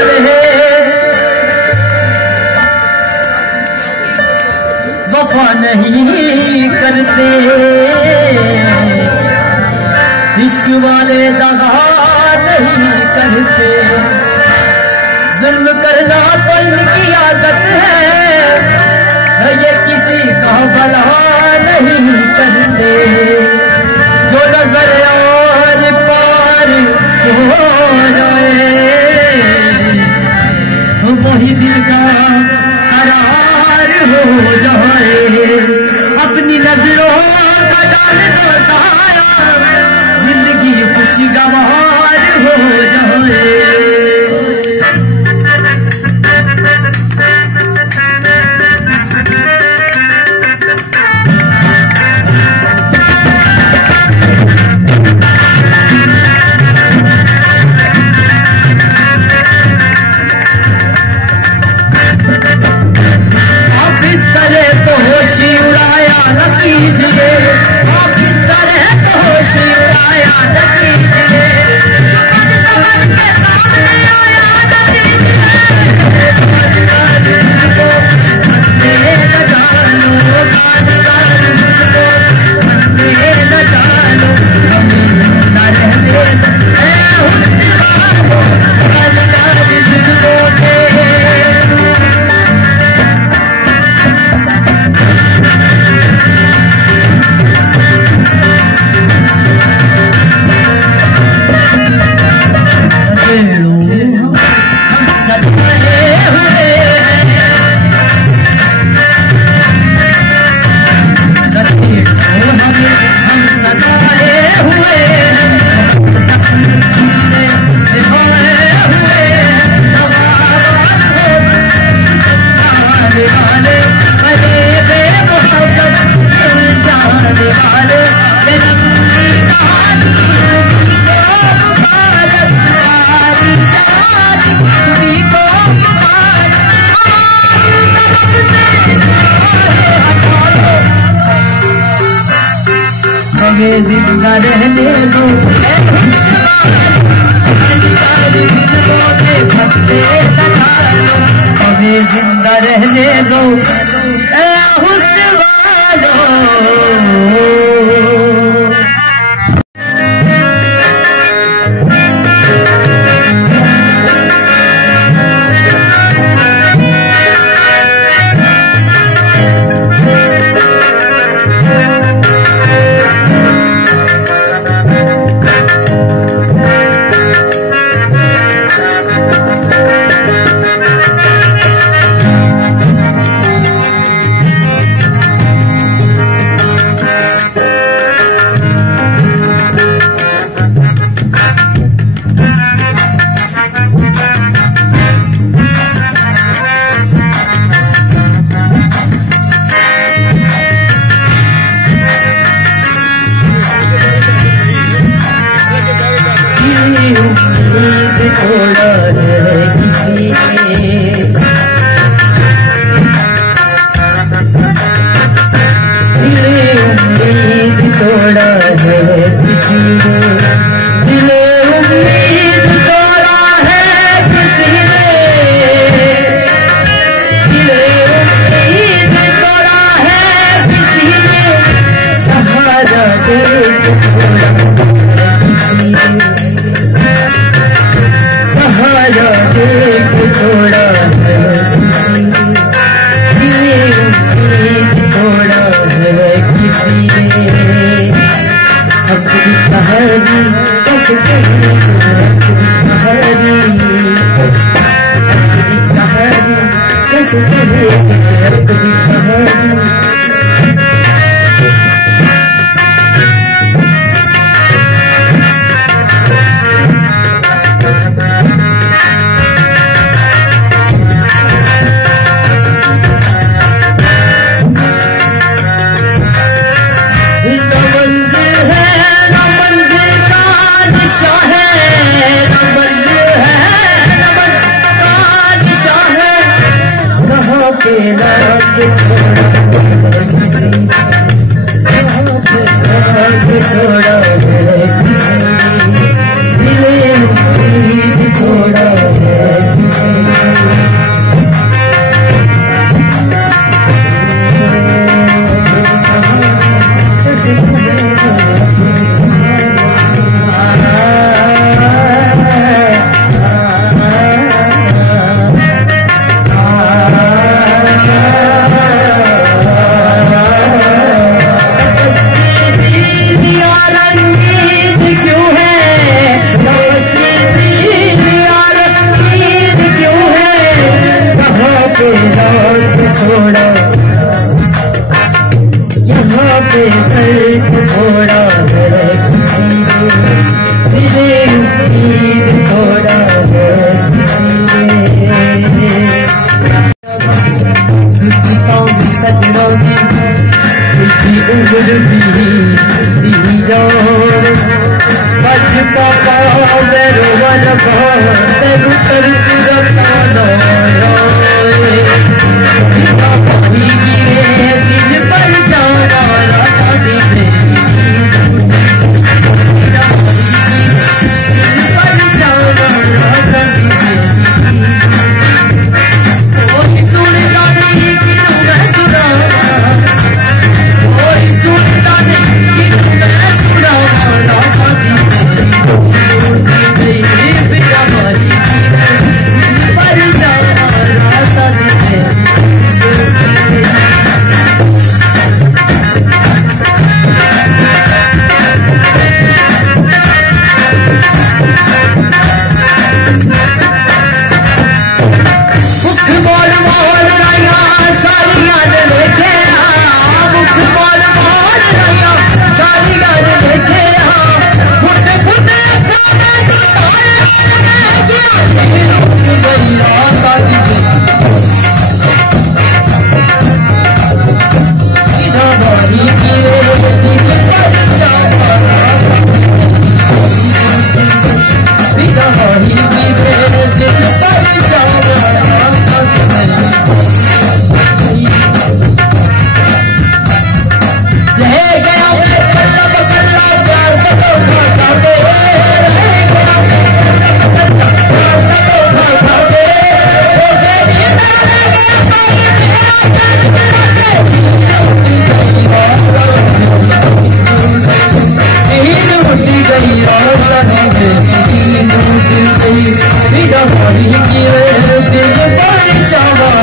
वाले वफा नहीं करते, इश्क वाले दगा नहीं करते। जुल्म करना तो इनकी आदत है, ये किसी का भला नहीं करते। जो नजर और पार हो जाए वही दिल का करार हो जाए। अपनी नजरों का डाल दो साया, जिंदगी खुशगवार हो जाए। हमें जिंदा रहने दो, हमें जिंदा रहने दो ए हुस्न वालों। थोड़ा है किसी ने, उम्मीद थोड़ा है किसी ने, दिले उम्मीद तोड़ा है किसी ने, दिले उम्मीद तोड़ा है किसी ने, सहारा दे थोड़ा है किसी ने, सहारा देख छोड़ा है किसी ने, दिले उम्मीद तोड़ा है किसी ने। अपनी कहानी कैसे कहनी, अपनी कहानी कैसे कहनी, अपनी कहानी। के नाम छोड़ा थोड़ा है किसी ने, दिले उम्मीद थोड़ा है किसी ने। सजनों की उम्र भी दी जाओ, बच पापा मेरो वन तेरू तरस रखना पानी गिरे दिल पर जाना राता दिल पर जाना राता कोई सुनता नहीं कि मैं सुनाना, कोई सुनता नहीं कि मैं सुनाना राता Chama